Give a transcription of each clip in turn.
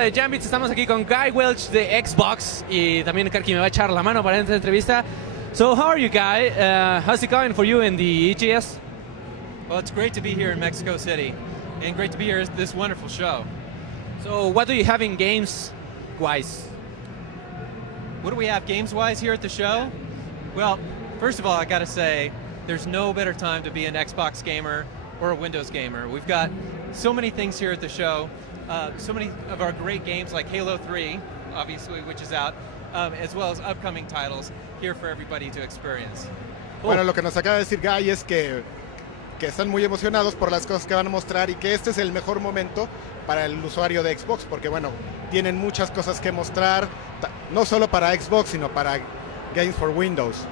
de Jambits, estamos aquí con Guy Welch de Xbox y también Karki me va a echar la mano para esta entrevista. So how are you, Guy? How's it going for you in the EGS? Well, it's great to be here in Mexico City and great to be here at this wonderful show. So what do you have in games-wise? What do we have games-wise here at the show? Well, first of all, I gotta say, there's no better time to be an Xbox gamer or a Windows gamer. We've got so many things here at the show, so many of our great games like Halo 3, obviously, which is out, as well as upcoming titles here for everybody to experience. Bueno, lo que nos acaba de decir Guy es que están muy emocionados por las cosas que van a mostrar y que este es el mejor momento para el usuario de Xbox, porque bueno, tienen muchas cosas que mostrar, no solo para Xbox, sino para games for Windows.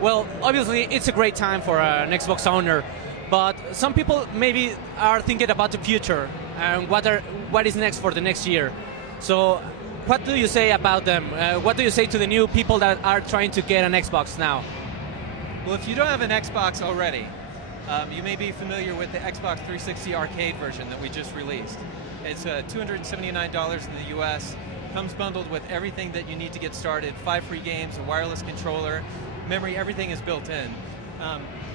Well, obviously it's a great time for an Xbox owner, but some people maybe are thinking about the future and what is next for the next year. So what do you say about them? What do you say to the new people that are trying to get an Xbox now? Well, if you don't have an Xbox already, you may be familiar with the Xbox 360 arcade version that we just released. It's $279 in the US, comes bundled with everything that you need to get started, 5 free games, a wireless controller, memory, everything is built in.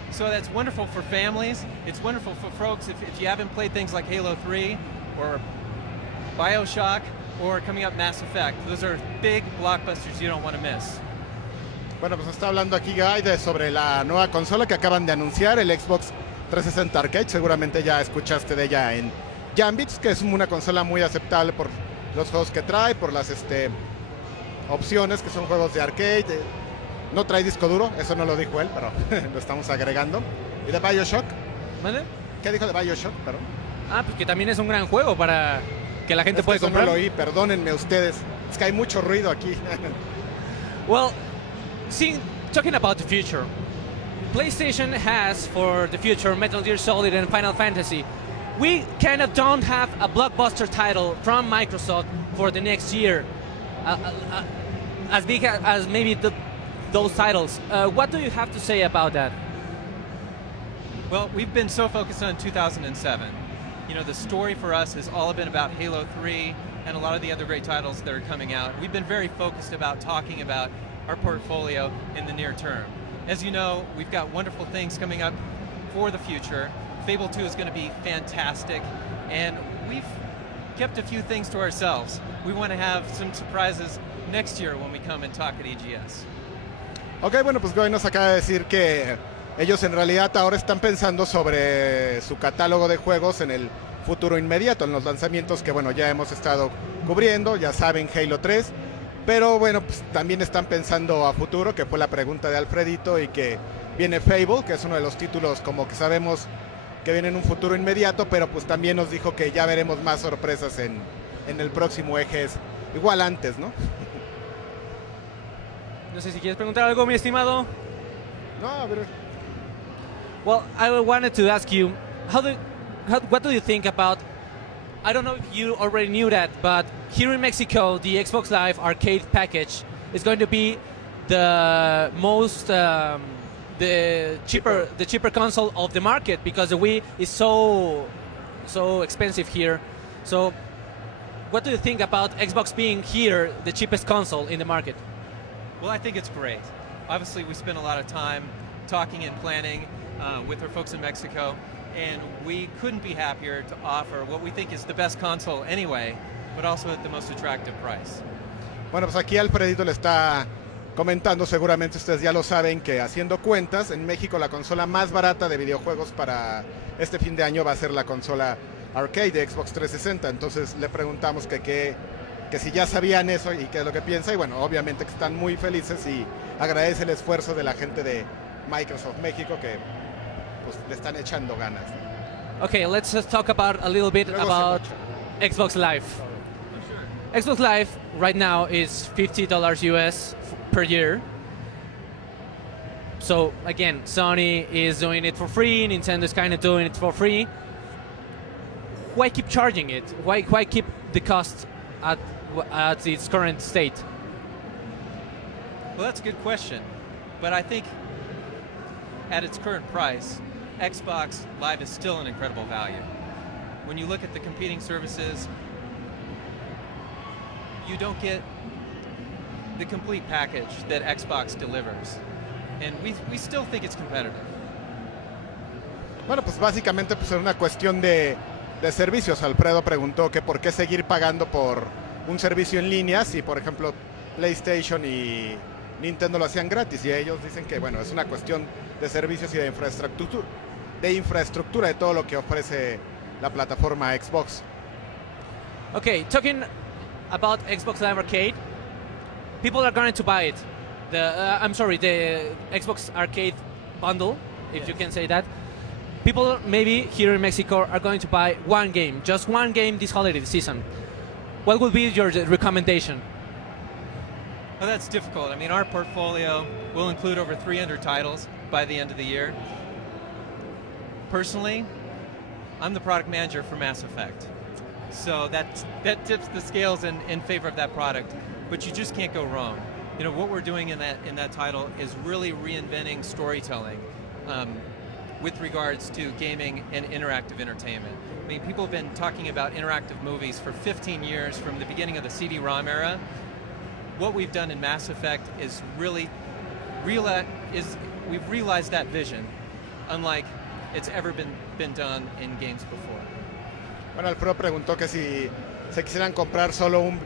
So that's wonderful for families. It's wonderful for folks if you haven't played things like Halo 3 or BioShock or coming up Mass Effect. Those are big blockbusters you don't want to miss. Bueno, pues está hablando aquí Guy sobre la nueva consola que acaban de anunciar, el Xbox 360 Arcade. Seguramente ya escuchaste de ella en Jambits, que es una consola muy aceptable por los juegos que trae, por las opciones que son juegos de arcade. No trae disco duro, eso no lo dijo él, pero lo estamos agregando. ¿Y de BioShock? ¿Vale? ¿Qué dijo de BioShock? Perdón. Pues que también es un gran juego para que la gente pueda comprar. No lo oí, perdónenme ustedes. Es que hay mucho ruido aquí. Well, talking about the future, PlayStation has for the future Metal Gear Solid and Final Fantasy. We kind of don't have a blockbuster title from Microsoft for the next year, as big as maybe those titles. What do you have to say about that? Well, we've been so focused on 2007. You know, the story for us has all been about Halo 3 and a lot of the other great titles that are coming out. We've been very focused about talking about our portfolio in the near term. As you know, we've got wonderful things coming up for the future. Fable 2 is going to be fantastic, and we've kept a few things to ourselves. We want to have some surprises next year when we come and talk at EGS. Ok, bueno, pues Goy nos acaba de decir que ellos en realidad ahora están pensando sobre su catálogo de juegos en el futuro inmediato, en los lanzamientos que bueno, ya hemos estado cubriendo, ya saben, Halo 3, pero bueno, pues también están pensando a futuro, que fue la pregunta de Alfredito, y que viene Fable, que es uno de los títulos como que sabemos que viene en un futuro inmediato, pero pues también nos dijo que ya veremos más sorpresas en el próximo EGS, igual antes, ¿no? No sé si quieres preguntar algo, mi estimado. No, a ver. Well, I wanted to ask you, what do you think about, I don't know if you already knew that, but here in Mexico, the Xbox Live Arcade package is going to be the most, the cheaper console of the market, because the Wii is so expensive here. So, what do you think about Xbox being here, the cheapest console in the market? Well, I think it's great. Obviously, we spent a lot of time talking and planning with our folks in Mexico, and we couldn't be happier to offer what we think is the best console anyway, but also at the most attractive price. Bueno, pues aquí Alfredito le está comentando, seguramente ustedes ya lo saben, que haciendo cuentas, en México la consola más barata de videojuegos para este fin de año va a ser la consola arcade de Xbox 360. Entonces le preguntamos que si ya sabían eso y qué es lo que piensa, y bueno, obviamente que están muy felices y agradece el esfuerzo de la gente de Microsoft México, que pues le están echando ganas. Okay, let's just talk about a little bit about Xbox Live. Xbox Live right now is $50 US per year. So again, Sony is doing it for free, Nintendo's kind of doing it for free. Why keep charging it? Why keep the cost at its current state? Well, that's a good question, but I think at its current price, Xbox Live is still an incredible value. When you look at the competing services, you don't get the complete package that Xbox delivers. And we still think it's competitive. Bueno, pues básicamente pues es una cuestión de servicios. Alfredo preguntó que por qué seguir pagando por un servicio en línea si, por ejemplo, PlayStation y Nintendo lo hacían gratis. Y ellos dicen que, bueno, es una cuestión de servicios y de infraestructura de todo lo que ofrece la plataforma Xbox. Okay, talking about Xbox Live Arcade, people are going to buy it. The Xbox Arcade bundle, if you can say that. People maybe here in Mexico are going to buy one game, just one game this holiday season. What would be your recommendation? Well, that's difficult. I mean, our portfolio will include over 300 titles by the end of the year. Personally, I'm the product manager for Mass Effect. So that tips the scales in favor of that product. But you just can't go wrong. You know, what we're doing in that title is really reinventing storytelling with regards to gaming and interactive entertainment. I mean, people have been talking about interactive movies for 15 years from the beginning of the CD-ROM era. What we've done in Mass Effect is we've realized that vision, unlike it's ever been done in games before. Bueno, Alfredo preguntó que si se quisieran comprar solo un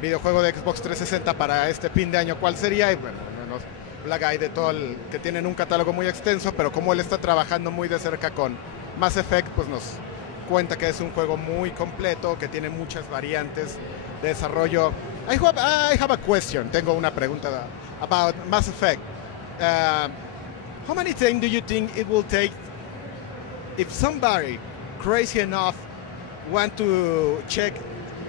videojuego de Xbox 360 para este fin de año, ¿cuál sería? Y bueno, nos plaga ahí de todo que tienen un catálogo muy extenso, pero como él está trabajando muy de cerca con Mass Effect, pues nos cuenta que es un juego muy completo, que tiene muchas variantes de desarrollo. I have a question. Tengo una pregunta about Mass Effect. How many time do you think it will take if somebody crazy enough want to check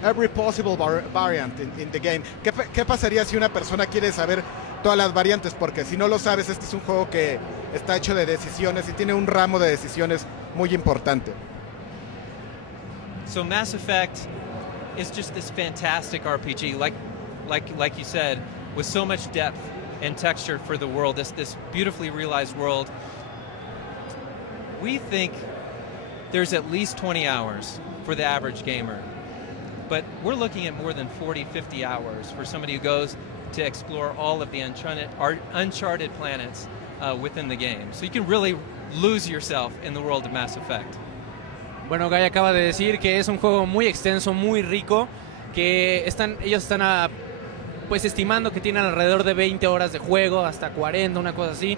every possible variant in the game? ¿Qué pasaría si una persona quiere saber todas las variantes? Porque si no lo sabes, este es un juego que está hecho de decisiones y tiene un ramo de decisiones muy importante. So Mass Effect is just this fantastic RPG, like you said, with so much depth and texture for the world, this beautifully realized world. We think there's at least 20 hours for the average gamer, but we're looking at more than 40, 50 hours for somebody who goes to explore all of the uncharted planets within the game. So you can really lose yourself in the world of Mass Effect. Bueno, Guy acaba de decir que es un juego muy extenso, muy rico, que ellos están pues estimando que tienen alrededor de 20 horas de juego, hasta 40, una cosa así,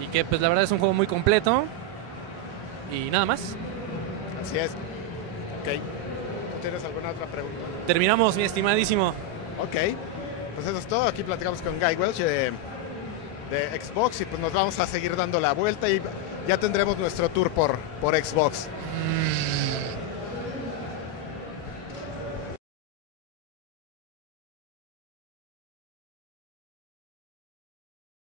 y que pues la verdad es un juego muy completo, y nada más. Así es. Ok. ¿Tienes alguna otra pregunta? Terminamos, mi estimadísimo. Ok. Pues eso es todo. Aquí platicamos con Guy Welch de Xbox y pues nos vamos a seguir dando la vuelta y ya tendremos nuestro tour por Xbox.